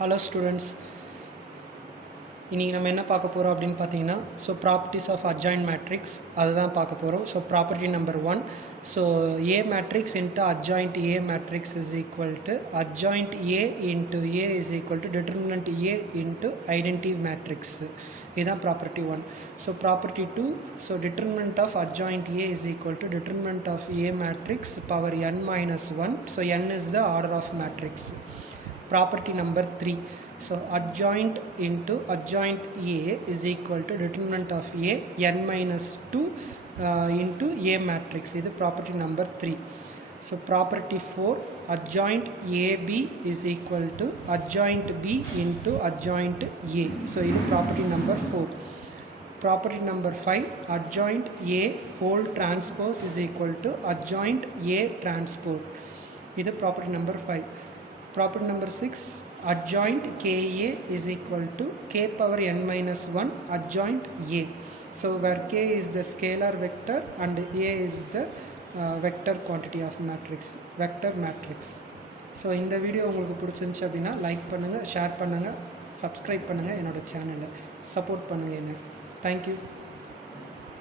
Hello students, இன்றைக்கி நம்ம என்ன பார்க்க போகிறோம் அப்படின்னு பார்த்தீங்கன்னா ப்ராப்பர்ட்டிஸ் ஆஃப் அட்ஜாயின்ட் மேட்ரிக்ஸ் அதை தான் பார்க்க போகிறோம். Property number 1, A matrix into adjoint A matrix is equal to adjoint A into A is equal to determinant A into identity matrix. இதுதான் property 1. Property 2, determinant of adjoint A is equal to determinant of A matrix power n minus 1. n is the order of matrix. Property number 3, adjoint into adjoint A is equal to determinant of A n minus 2 into A matrix. This is property number 3. Property 4, adjoint AB is equal to adjoint B into adjoint A. This is property number 4. Property number 5, adjoint A whole transpose is equal to adjoint A transpose. This is property number 5. Property number 6, adjoint KA is equal to K power n minus 1 adjoint A. Where K is the scalar vector and A is the vector quantity of matrix, vector matrix. இந்த video உங்களுக்கு பிடிச்சிருந்துச்சு அப்படின்னா like பண்ணுங்கள், share பண்ணுங்கள், subscribe பண்ணுங்கள், என்னோடய சேனலை support பண்ணுங்கள். Thank you.